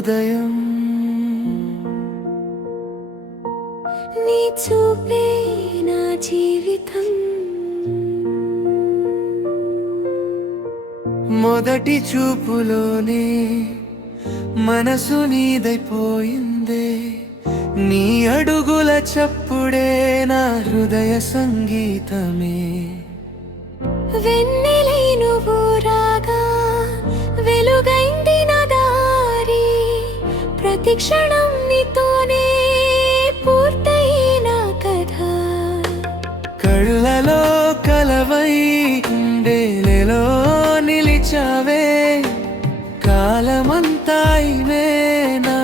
ఉదయం నీ చూపే నా జీవితం మొదటి చూపులోనే మనసు నీదైపోయిందే నీ అడుగుల చప్పుడే నా హృదయ సంగీతమే వెన్నెలై నువ్వు రాగా వెలుగైంది నా దారి ప్రతి క్షణం నీతోనే పూర్తయిన కథ కళ్ళలో కలవై ఉండేలో నిలిచావే కాలమంతా ఇవే నా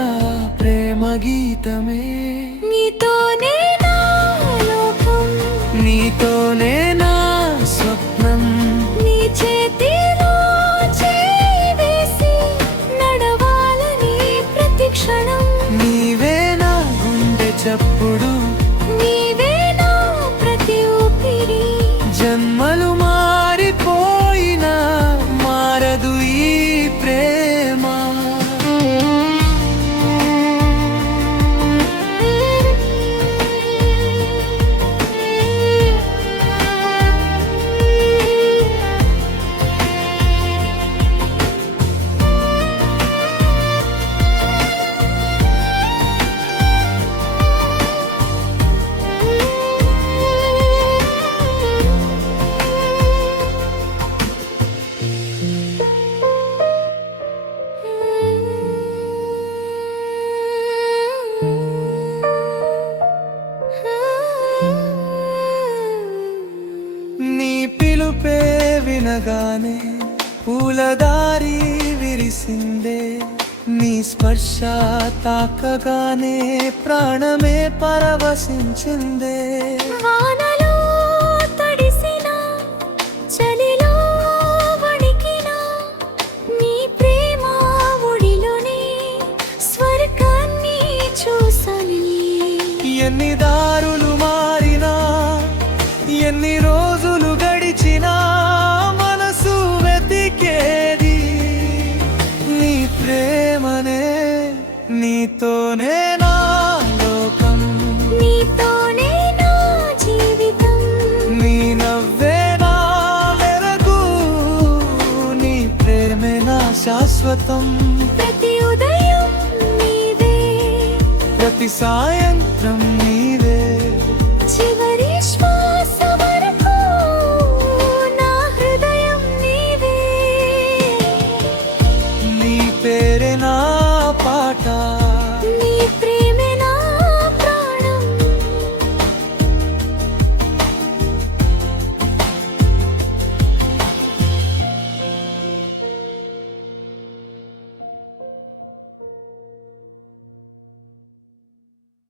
ప్రేమ గీతమే నీతోనే నా లోకం నీతోనే నా స్వప్నం నీ చేతిలో చేయి వేసి నడవాలని ప్రతి క్షణం నీవే నా గుండె చప్పుడు నీవే నా ప్రతి ఊపిరి జన్మలు మారిపోయినా మారదు ఈ ప్రేమ నీ పిలుపే వినగానే పూలదారి విరిసిందే నీ స్పర్శ తాకగానే ప్రాణమే పరవశించిందే వానలో తడిసిన చలిలో వణికిన నీ ప్రేమ ఒడిలోనే స్వర్గాన్ని చూసని ఎన్ని దారులు మారినా ఎన్ని రోజులు గడిచినా మనసు వెతికేది నీ ప్రేమనే నీతోనే నా లోకం నీతోనే నా జీవితం నీ నవ్వే నా వెలుగు నీ ప్రేమే నా శాశ్వతం ప్రతి ఉదయం నీవే ప్రతి సాయంత్రం